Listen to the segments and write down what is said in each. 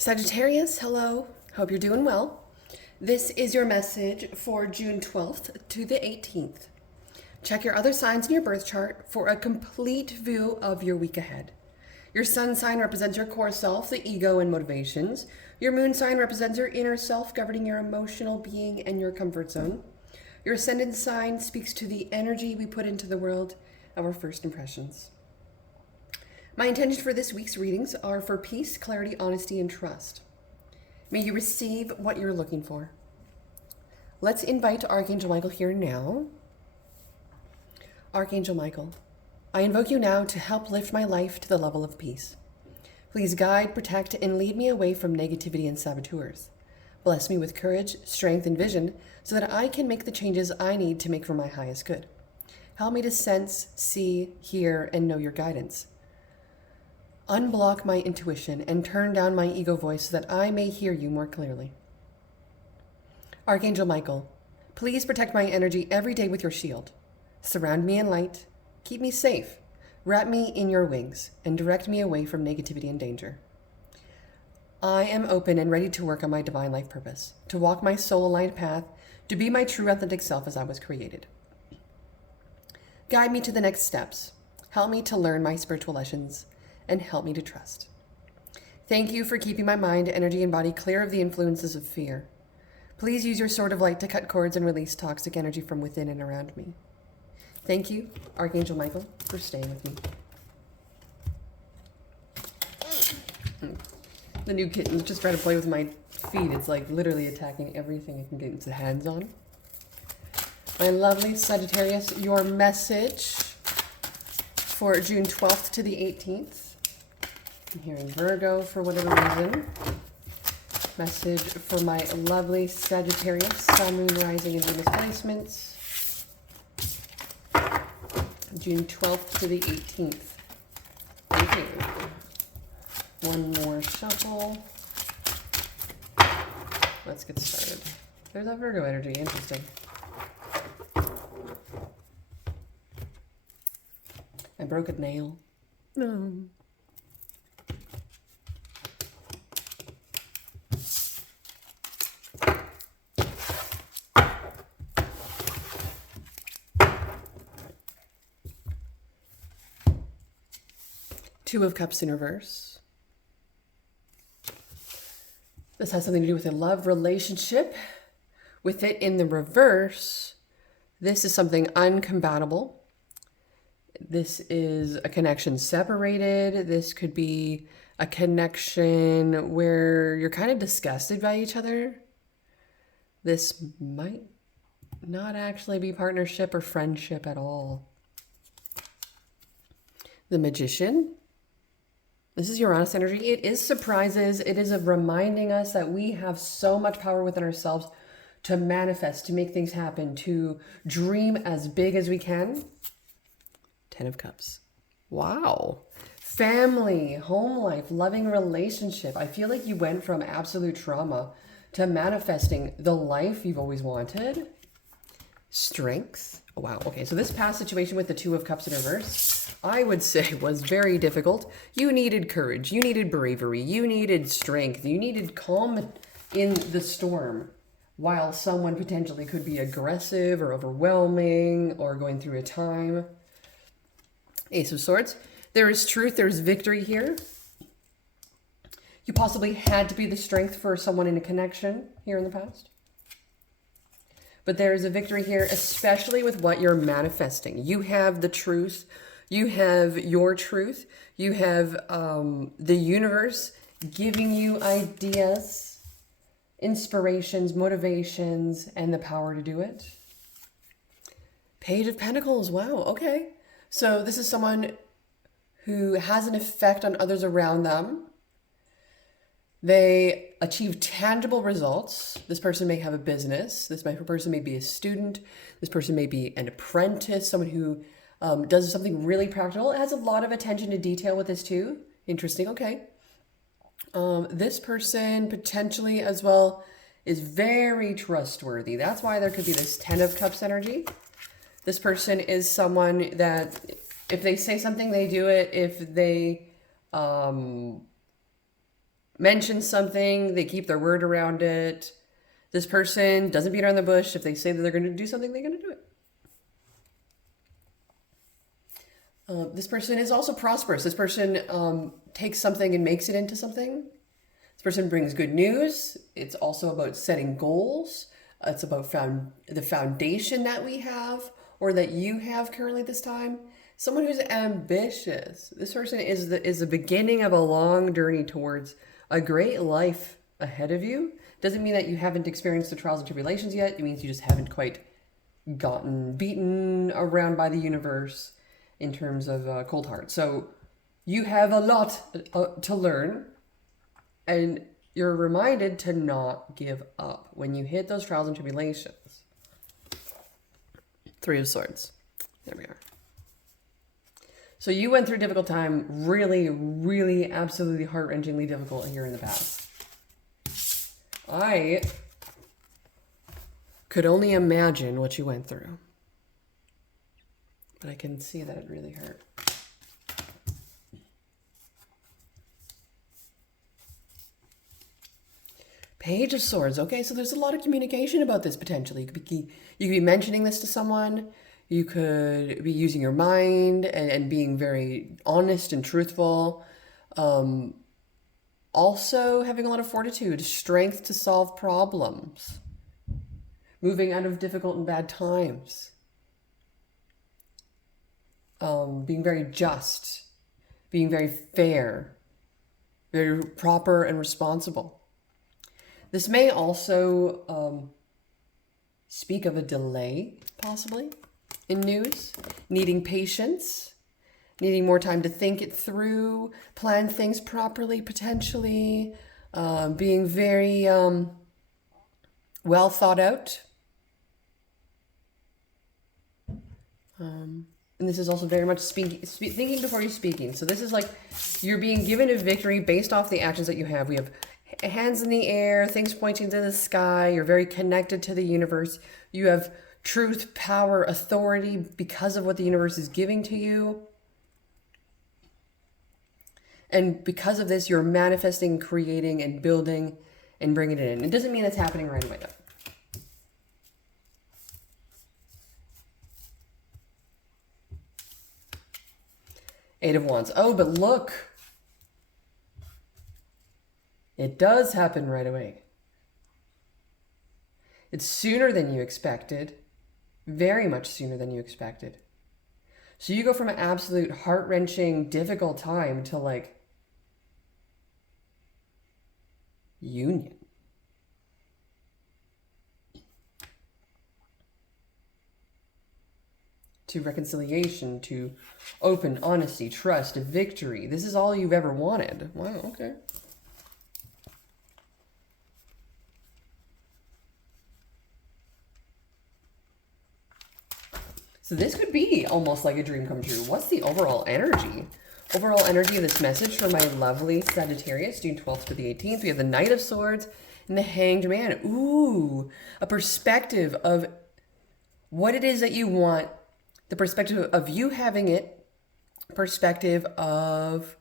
Sagittarius, hello. Hope you're doing well. This is your message for June 12th to the 18th. Check your other signs in your birth chart for a complete view of your week ahead. Your sun sign represents your core self, the ego, and motivations. Your moon sign represents your inner self, governing your emotional being and your comfort zone. Your ascendant sign speaks to the energy we put into the world, our first impressions. My intentions for this week's readings are for peace, clarity, honesty, and trust. May you receive what you're looking for. Let's invite Archangel Michael here now. Archangel Michael, I invoke you now to help lift my life to the level of peace. Please guide, protect, and lead me away from negativity and saboteurs. Bless me with courage, strength, and vision so that I can make the changes I need to make for my highest good. Help me to sense, see, hear, and know your guidance. Unblock my intuition and turn down my ego voice so that I may hear you more clearly. Archangel Michael, please protect my energy every day with your shield. Surround me in light, keep me safe, wrap me in your wings, and direct me away from negativity and danger. I am open and ready to work on my divine life purpose, to walk my soul-aligned path, to be my true authentic self as I was created. Guide me to the next steps. Help me to learn my spiritual lessons, and help me to trust. Thank you for keeping my mind, energy, and body clear of the influences of fear. Please use your sword of light to cut cords and release toxic energy from within and around me. Thank you, Archangel Michael, for staying with me. The new kitten's just trying to play with my feet. It's like literally attacking everything it can get its hands on. My lovely Sagittarius, your message for June 12th to the 18th. I'm hearing Virgo for whatever reason. Message for my lovely Sagittarius, Sun, Moon, Rising, and Venus placements. June 12th to the 18th. Thank you. One more shuffle. Let's get started. There's that Virgo energy. Interesting. I broke a nail. No. Two of Cups in reverse. This has something to do with a love relationship. With it in the reverse, this is something uncompatible. This is a connection separated. This could be a connection where you're kind of disgusted by each other. This might not actually be partnership or friendship at all. The Magician. This is Uranus energy. It is surprises. It is reminding us that we have so much power within ourselves to manifest, to make things happen, to dream as big as we can. 10 of Cups. Wow. Family, home life, loving relationship. I feel like you went from absolute trauma to manifesting the life you've always wanted. Strength. Oh, wow. Okay, so this past situation with the Two of Cups in reverse, I would say was very difficult. You needed courage. You needed bravery. You needed strength. You needed calm in the storm, while someone potentially could be aggressive or overwhelming or going through a time. Ace of Swords. There is truth. There's victory here. You possibly had to be the strength for someone in a connection here in the past. But there is a victory here, especially with what you're manifesting. You have the truth. You have your truth. You have the universe giving you ideas, inspirations, motivations, and the power to do it. Page of Pentacles. Wow. Okay. So this is someone who has an effect on others around them. They achieve tangible results. This person may have a business. This person may be a student. This person may be an apprentice, someone who does something really practical. It has a lot of attention to detail with this too. Interesting. Okay. This person potentially as well is very trustworthy. That's why there could be this 10 of Cups energy. This person is someone that if they say something, they do it. If they mention something, they keep their word around it. This person doesn't beat around the bush. If they say that they're going to do something, they're going to do it. This person is also prosperous. This person takes something and makes it into something. This person brings good news. It's also about setting goals. It's about the foundation that we have or that you have currently at this time. Someone who's ambitious. This person is the beginning of a long journey towards a great life ahead of you. Doesn't mean that you haven't experienced the trials and tribulations yet. It means you just haven't quite gotten beaten around by the universe in terms of cold heart. So you have a lot to learn, and you're reminded to not give up when you hit those trials and tribulations. Three of Swords. There we are. So you went through a difficult time, really, really, absolutely heart-wrenchingly difficult here in the past. I could only imagine what you went through. But I can see that it really hurt. Page of Swords. Okay, so there's a lot of communication about this potentially. You could be mentioning this to someone. You could be using your mind and being very honest and truthful. Also having a lot of fortitude, strength to solve problems. Moving out of difficult and bad times. Being very just. Being very fair. Very proper and responsible. This may also speak of a delay, possibly, in news. Needing patience, needing more time to think it through, plan things properly, potentially, being very well thought out. And this is also very much thinking before you're speaking. So this is like you're being given a victory based off the actions that you have. We have hands in the air, things pointing to the sky. You're very connected to the universe. You have truth, power, authority because of what the universe is giving to you. And because of this, you're manifesting, creating, and building and bringing it in. It doesn't mean it's happening right away, though. Eight of Wands. Oh, but look. It does happen right away. It's sooner than you expected. Very much sooner than you expected. So you go from an absolute heart-wrenching, difficult time to like union. To reconciliation, to open honesty, trust, victory. This is all you've ever wanted. Wow, okay. So this could be almost like a dream come true. What's the overall energy? Overall energy of this message for my lovely Sagittarius, June 12th to the 18th. We have the Knight of Swords and the Hanged Man. Ooh, a perspective of what it is that you want. The perspective of you having it. Perspective of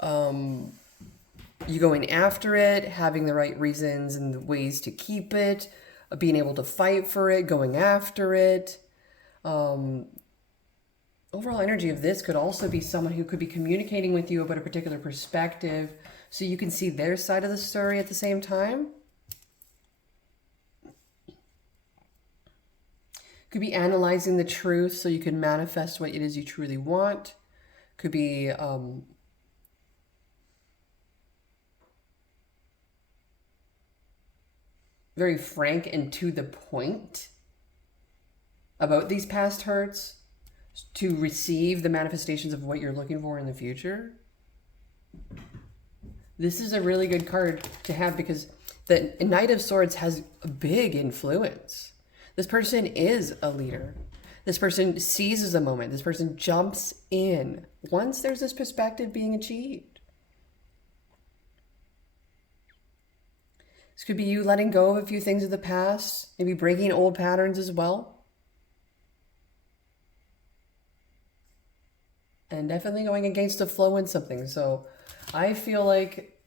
you going after it, having the right reasons and the ways to keep it, being able to fight for it, going after it. Overall energy of this could also be someone who could be communicating with you about a particular perspective so you can see their side of the story at the same time. Could be analyzing the truth so you can manifest what it is you truly want. Could be very frank and to the point about these past hurts to receive the manifestations of what you're looking for in the future. This is a really good card to have because the Knight of Swords has a big influence. This person is a leader. This person seizes a moment. This person jumps in once there's this perspective being achieved. This could be you letting go of a few things of the past, maybe breaking old patterns as well. And definitely going against the flow in something. So I feel like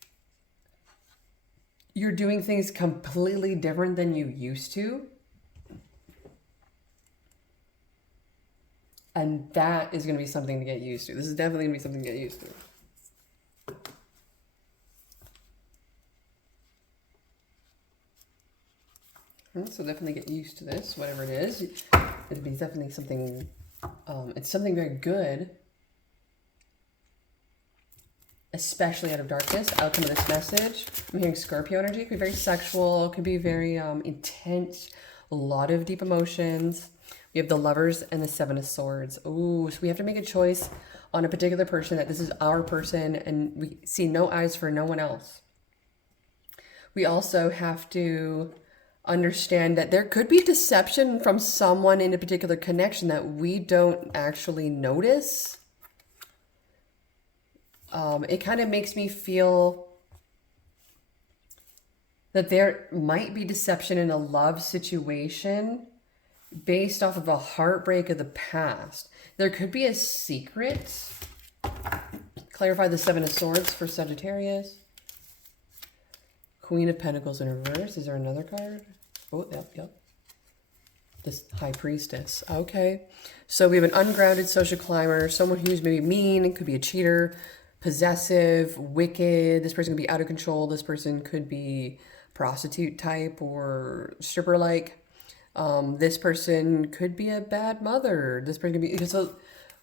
you're doing things completely different than you used to. And that is going to be something to get used to. This is definitely going to be something to get used to. So definitely get used to this, whatever it is. It'll be definitely something, it's something very good. Especially out of darkness. Outcome of this message. I'm hearing Scorpio energy. It could be very sexual. It could be very intense. A lot of deep emotions. We have the Lovers and the Seven of Swords. Ooh, so we have to make a choice on a particular person, that this is our person, and we see no eyes for no one else. We also have to understand that there could be deception from someone in a particular connection that we don't actually notice. It kind of makes me feel that there might be deception in a love situation based off of a heartbreak of the past. There could be a secret. Clarify the Seven of Swords for Sagittarius. Queen of Pentacles in reverse. Is there another card? Oh, yep. This High Priestess. Okay. So we have an ungrounded social climber, someone who's maybe mean, could be a cheater, possessive, wicked. This person could be out of control. This person could be prostitute type or stripper like. This person could be a bad mother. This person could be, so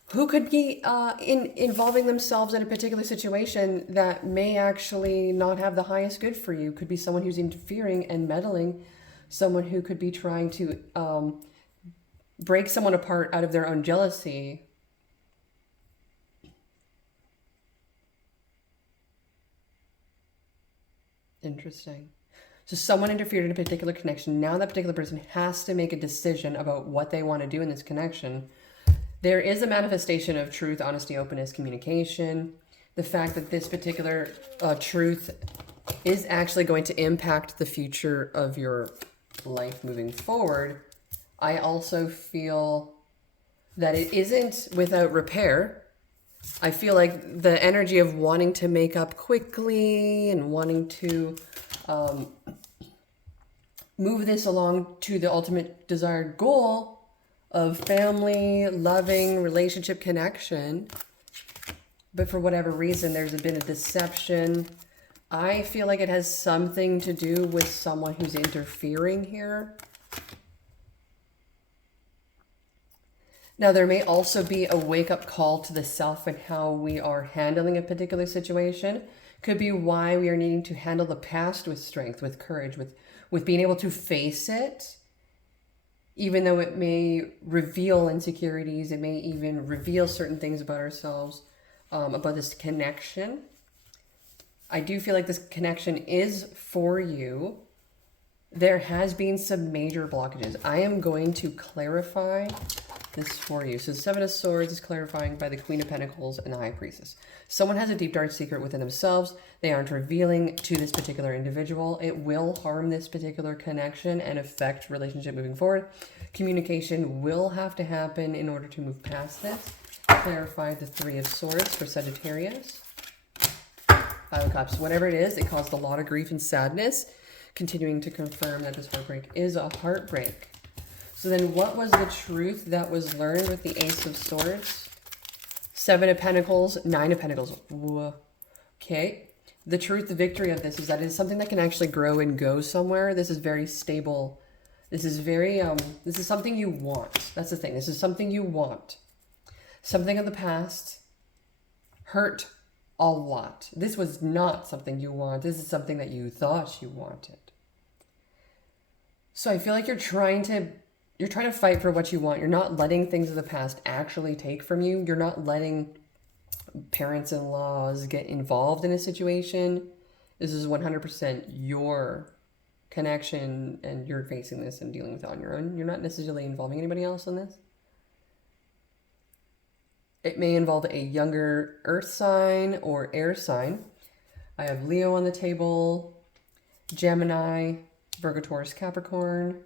who could be involving themselves in a particular situation that may actually not have the highest good for you. Could be someone who's interfering and meddling, someone who could be trying to break someone apart out of their own jealousy. Interesting. So someone interfered in a particular connection. Now that particular person has to make a decision about what they want to do in this connection. There is a manifestation of truth, honesty, openness, communication. The fact that this particular truth is actually going to impact the future of your life moving forward. I also feel that it isn't without repair. I feel like the energy of wanting to make up quickly and wanting to move this along to the ultimate desired goal of family, loving, relationship connection. But for whatever reason, there's been a deception. I feel like it has something to do with someone who's interfering here. Now, there may also be a wake-up call to the self and how we are handling a particular situation. Could be why we are needing to handle the past with strength, with courage, with being able to face it. Even though it may reveal insecurities, it may even reveal certain things about ourselves, about this connection. I do feel like this connection is for you. There has been some major blockages. I am going to clarify this for you. So the Seven of Swords is clarifying by the Queen of Pentacles and the High Priestess. Someone has a deep, dark secret within themselves. They aren't revealing to this particular individual. It will harm this particular connection and affect relationship moving forward. Communication will have to happen in order to move past this. Clarify the Three of Swords for Sagittarius. Five of Cups. Whatever it is, it caused a lot of grief and sadness. Continuing to confirm that this heartbreak is a heartbreak. So then what was the truth that was learned with the Ace of Swords? Seven of Pentacles, Nine of Pentacles. Whoa. Okay. The truth, the victory of this is that it is something that can actually grow and go somewhere. This is very stable. This is very, this is something you want. That's the thing. This is something you want. Something of the past hurt a lot. This was not something you want. This is something that you thought you wanted. So I feel like you're trying to fight for what you want. You're not letting things of the past actually take from you. You're not letting parents-in-laws get involved in a situation. This is 100% your connection, and you're facing this and dealing with it on your own. You're not necessarily involving anybody else in this. It may involve a younger earth sign or air sign. I have Leo on the table, Gemini, Virgo, Taurus, Capricorn,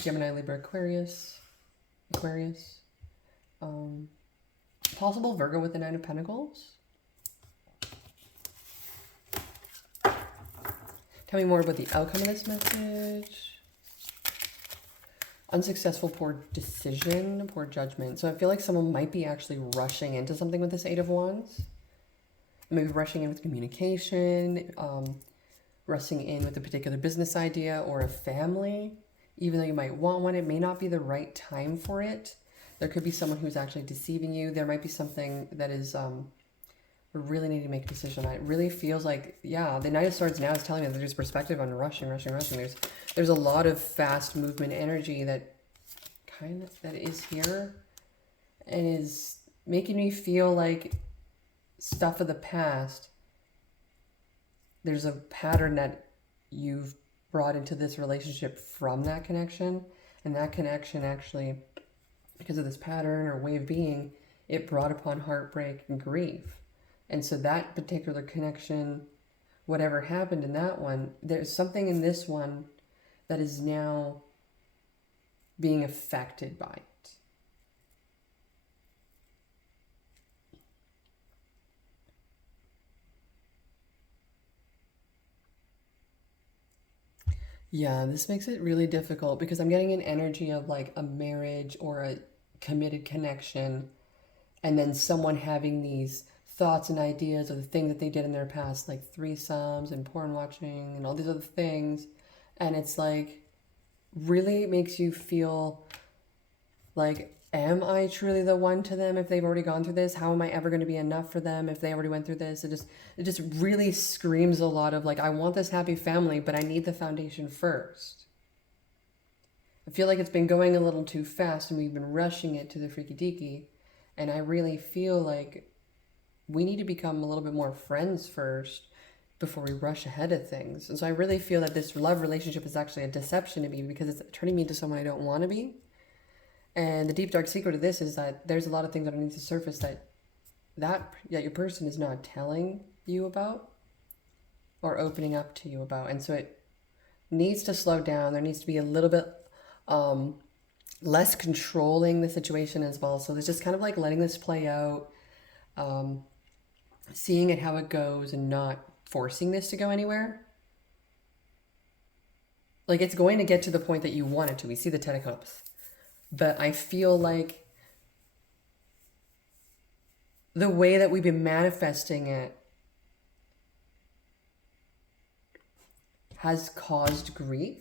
Gemini, Libra, Aquarius. Possible Virgo with the Nine of Pentacles. Tell me more about the outcome of this message. Unsuccessful, poor decision, poor judgment. So I feel like someone might be actually rushing into something with this Eight of Wands. Maybe rushing in with communication, rushing in with a particular business idea or a family. Even though you might want one, it may not be the right time for it. There could be someone who's actually deceiving you. There might be something that is, we really need to make a decision. It really feels like, yeah, the Knight of Swords now is telling me that there's perspective on rushing. There's a lot of fast movement energy that is here and is making me feel like stuff of the past. There's a pattern that you've brought into this relationship from that connection, and that connection actually, because of this pattern or way of being, it brought upon heartbreak and grief. And so that particular connection, whatever happened in that one, there's something in this one that is now being affected by it. Yeah, this makes it really difficult because I'm getting an energy of like a marriage or a committed connection, and then someone having these thoughts and ideas of the thing that they did in their past, like threesomes and porn watching and all these other things. And it's like, really makes you feel like, am I truly the one to them if they've already gone through this? How am I ever going to be enough for them if they already went through this? It just really screams a lot of like, I want this happy family, but I need the foundation first. I feel like it's been going a little too fast and we've been rushing it to the freaky deaky. And I really feel like we need to become a little bit more friends first before we rush ahead of things. And so I really feel that this love relationship is actually a deception to me because it's turning me into someone I don't want to be. And the deep dark secret of this is that there's a lot of things underneath the surface that your person is not telling you about or opening up to you about. And so it needs to slow down. There needs to be a little bit less controlling the situation as well. So there's just kind of like letting this play out, seeing it how it goes and not forcing this to go anywhere. Like it's going to get to the point that you want it to. We see the Ten of Cups. But I feel like the way that we've been manifesting it has caused grief.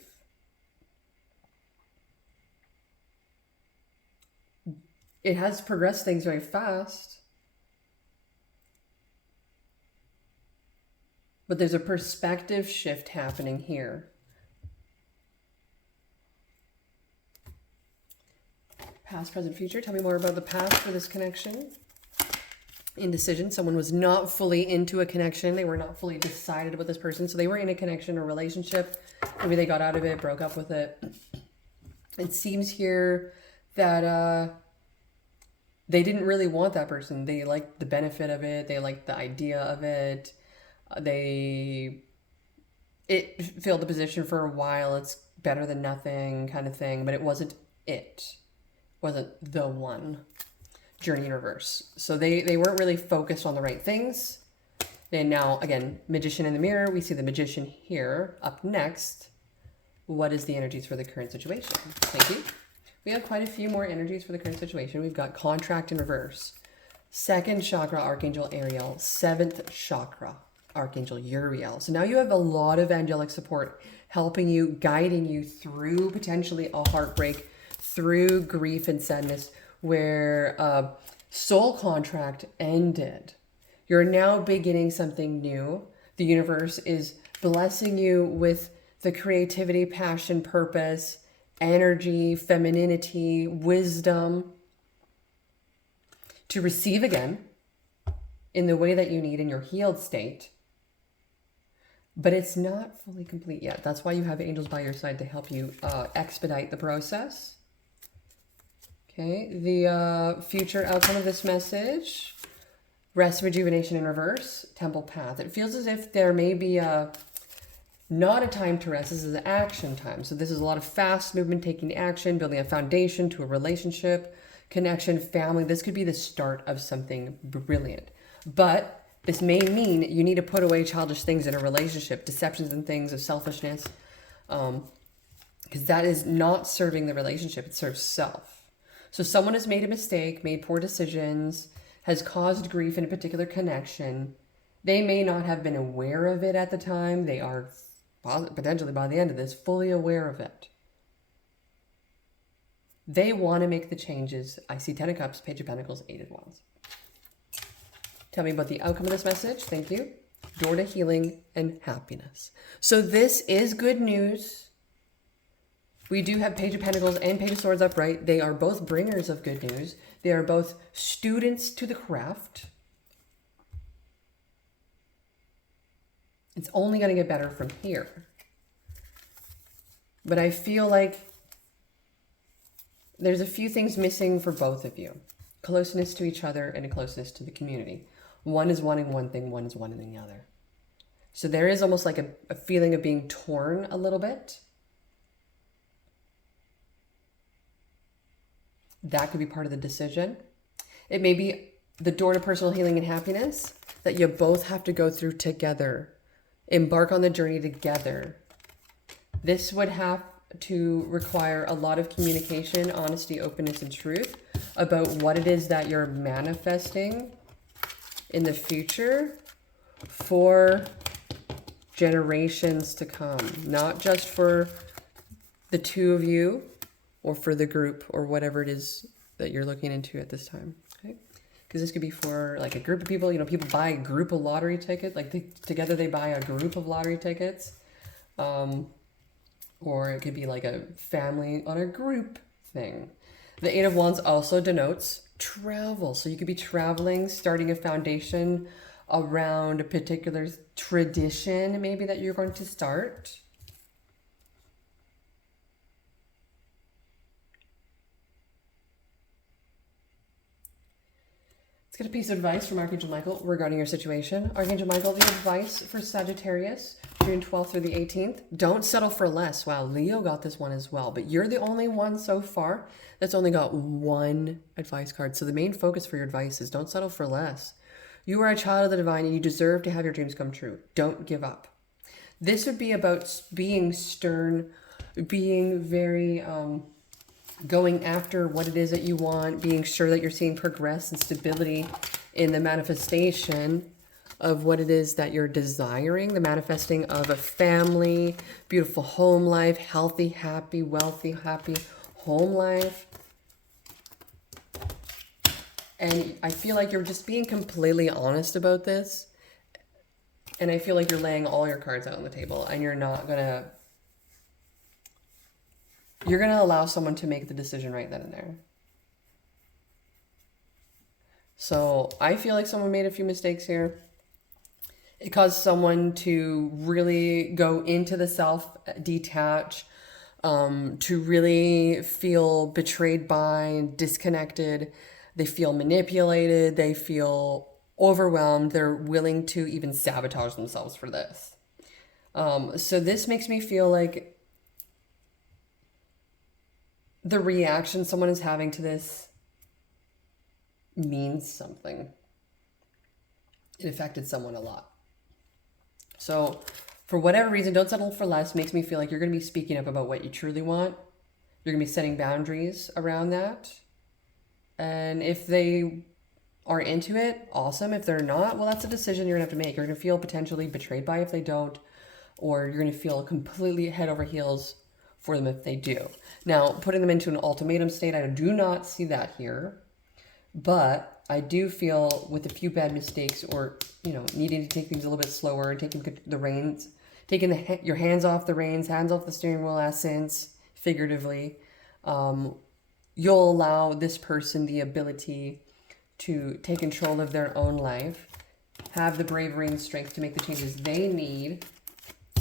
It has progressed things very fast. But there's a perspective shift happening here. Past, present, future. Tell me more about the past for this connection. Indecision. Someone was not fully into a connection. They were not fully decided about this person. So they were in a connection or relationship. Maybe they got out of it, broke up with it. It seems here that they didn't really want that person. They liked the benefit of it. They liked the idea of it. It filled the position for a while. It's better than nothing kind of thing. But it wasn't it. Wasn't the one. Journey in reverse. So they weren't really focused on the right things. And now, again, Magician in the mirror. We see the Magician here. Up next, what is the energies for the current situation? Thank you. We have quite a few more energies for the current situation. We've got Contract in reverse. Second chakra, Archangel Ariel. Seventh chakra, Archangel Uriel. So now you have a lot of angelic support helping you, guiding you through potentially a heartbreak, through grief and sadness, where soul contract ended. You're now beginning something new. The universe is blessing you with the creativity, passion, purpose, energy, femininity, wisdom to receive again in the way that you need in your healed state. But it's not fully complete yet. That's why you have angels by your side to help you expedite the process. Okay, the future outcome of this message, rest, rejuvenation in reverse, temple path. It feels as if there may be not a time to rest. This is an action time. So this is a lot of fast movement, taking action, building a foundation to a relationship, connection, family. This could be the start of something brilliant. But This may mean you need to put away childish things in a relationship, deceptions and things of selfishness, because that is not serving the relationship. It serves self. So someone has made a mistake, made poor decisions, has caused grief in a particular connection. They may not have been aware of it at the time. They are potentially by the end of this fully aware of it. They want to make the changes. I see 10 of Cups, Page of Pentacles, 8 of Wands. Tell me about the outcome of this message. Thank you. Door to healing and happiness. So this is good news. We do have Page of Pentacles and Page of Swords upright. They are both bringers of good news. They are both students to the craft. It's only going to get better from here. But I feel like there's a few things missing for both of you. Closeness to each other and a closeness to the community. One is wanting one thing, one is wanting the other. So there is almost like a feeling of being torn a little bit. That could be part of the decision. It may be the door to personal healing and happiness that you both have to go through together. Embark on the journey together. This would have to require a lot of communication, honesty, openness, and truth about what it is that you're manifesting in the future for generations to come. Not just for the two of you or for the group or whatever it is that you're looking into at this time. Okay? Because this could be for like a group of people. You know, people buy a group of lottery tickets. Like together they buy a group of lottery tickets. Or it could be like a family on a group thing. The 8 of Wands also denotes travel. So you could be traveling, starting a foundation around a particular tradition maybe that you're going to start. Let's get a piece of advice from Archangel Michael regarding your situation. Archangel Michael, the advice for Sagittarius, June 12th through the 18th. Don't settle for less. Wow, Leo got this one as well, but you're the only one so far that's only got one advice card. So the main focus for your advice is don't settle for less. You are a child of the divine and you deserve to have your dreams come true. Don't give up. This would be about being stern, being very... going after what it is that you want, being sure that you're seeing progress and stability in the manifestation of what it is that you're desiring, the manifesting of a family, beautiful home life, healthy, happy, wealthy, happy home life. And I feel like you're just being completely honest about this. And I feel like you're laying all your cards out on the table and you're not going to... You're going to allow someone to make the decision right then and there. So I feel like someone made a few mistakes here. It caused someone to really go into the self, detach, to really feel betrayed by, disconnected. They feel manipulated. They feel overwhelmed. They're willing to even sabotage themselves for this. So this makes me feel like the reaction someone is having to this means something. It affected someone a lot. So for whatever reason, don't settle for less makes me feel like you're going to be speaking up about what you truly want. You're going to be setting boundaries around that. And if they are into it, awesome. If they're not, well, that's a decision you're going to have to make. You're going to feel potentially betrayed by if they don't, or you're going to feel completely head over heels for them if they do. Now, putting them into an ultimatum state, I do not see that here, but I do feel with a few bad mistakes or, you know, needing to take things a little bit slower, taking the reins, taking your hands off the reins, hands off the steering wheel essence, figuratively, you'll allow this person the ability to take control of their own life, have the bravery and strength to make the changes they need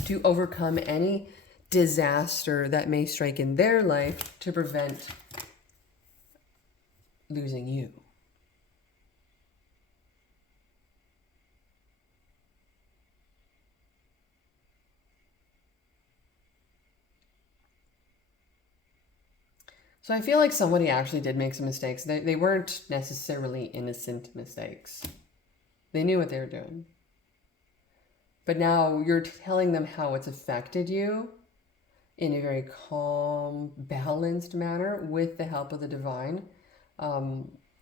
to overcome any disaster that may strike in their life to prevent losing you. So I feel like somebody actually did make some mistakes. They weren't necessarily innocent mistakes. They knew what they were doing. But now you're telling them how it's affected you in a very calm, balanced manner with the help of the divine.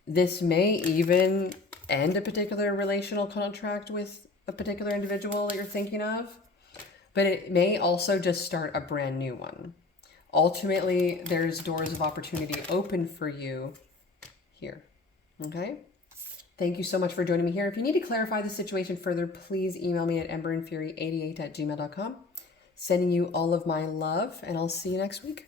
This may even end a particular relational contract with a particular individual that you're thinking of, but it may also just start a brand new one. Ultimately, there's doors of opportunity open for you here. Okay? Thank you so much for joining me here. If you need to clarify the situation further, please email me at emberandfury88@gmail.com. Sending you all of my love, and I'll see you next week.